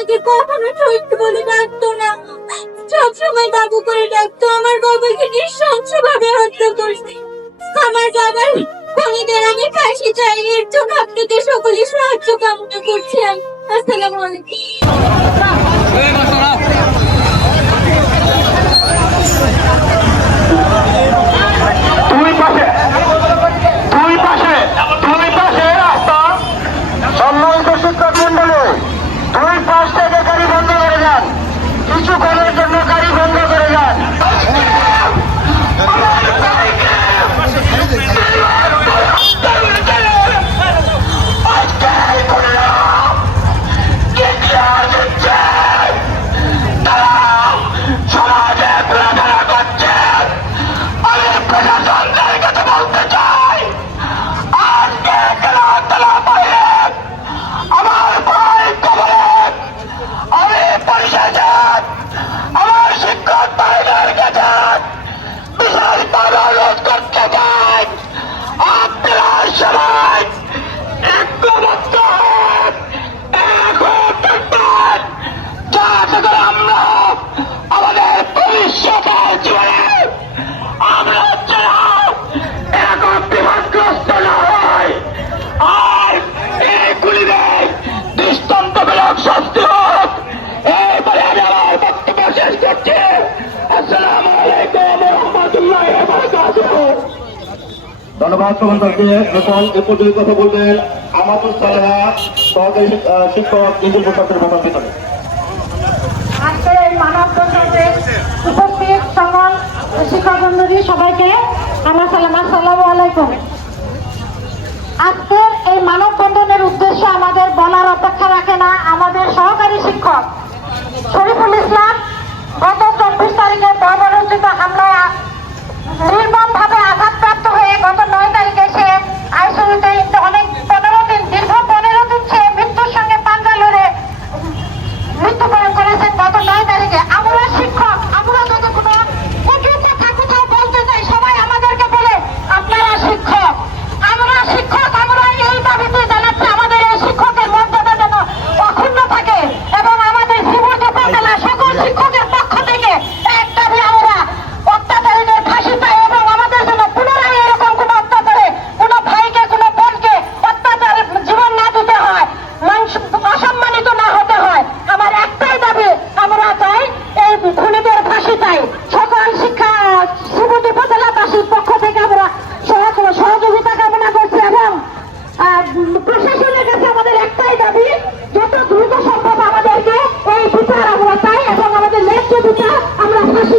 আমাকে কখনো ছোট্ট বলে ডাকতো না। সবসময় বাবু করে ডাকতো, আমার বাবাকে নৃশংস ভাবে হত্যা করছে আমার বাবার খুনিদের আমি কাশি চাই, এর জন্য আপনাদের সকলে সাহায্য কামনা করছি আসসালামু আলাইকুম। ধন্যবাদ সমান্তরকে এখন এ পর্যন্ত কথা বলবেন আমাদুল সালেহা, সহকারী শিক্ষক ইন্দুল প্রসাদের প্রধান প্রসঙ্গে উপস্থিত সকল শিক্ষক বন্ধুরি সবাইকে আমার সালাম আজকের এই মানব বন্ধনের উদ্দেশ্য আমাদের বলার অপেক্ষা রাখে না আমাদের সহকারী শিক্ষক থাকে এবং আমাদের উপজেলা সকল শিক্ষকের পক্ষ থেকে এক দাবি আমরা অত্যাচারীদের ফাঁসি চাই এবং আমাদের জন্য পুনরায় এরকম কোনো অত্যাচারে কোনো ভাইকে কোনো বোনকে অত্যাচারের জীবন না দিতে হয় মানুষ অসম্মানিত না হতে হয় আমার একটাই দাবি আমরা চাই এই খুনিদের ফাঁসি চাই সকল শিক্ষা শ্রীমতি উপজেলাবাসীর পক্ষ থেকে আমরা সহজ- সহযোগিতা কামনা করছি এবং আহ, প্রশাসনের কাছে আমাদের একটাই দাবি যত দ্রুত সম্ভব আমাদেরকে এই বিচার আমরা চাই এবং আমাদের ন্যায্য বিচার আমরা ফাঁসি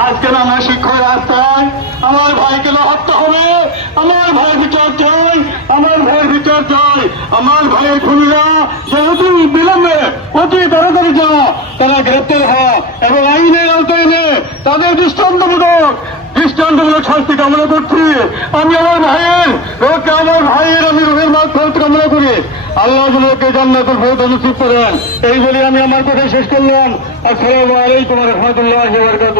আজকে আমরা শিক্ষক রাস্তায় আমার ভাইকে হত্যা হবে, আমার ভাই বিচার চাই, আমার ভাই বিচার চাই, আমার ভাইয়ের খুনিরা যে অতি বিলম্বে অতি তাড়াতাড়ি যা, তারা গ্রেপ্তার হওয়া এবং আইনের আওতায় এনে তাদের দৃষ্টান্তমূলক দৃষ্টান্তমূলক শাস্তি কামনা করছি। আমি আমার ভাইয়ের রোগকে আমার ভাইয়ের আমি রোগের ফেরত কামনা করি। আল্লাহ যেনকে জান্নাতুল ফেরত নসিব করেন, এই বলে আমি আমার কথা শেষ করলাম। আর আসসালামু আলাইকুম রহমতুল্লাহ বরকাত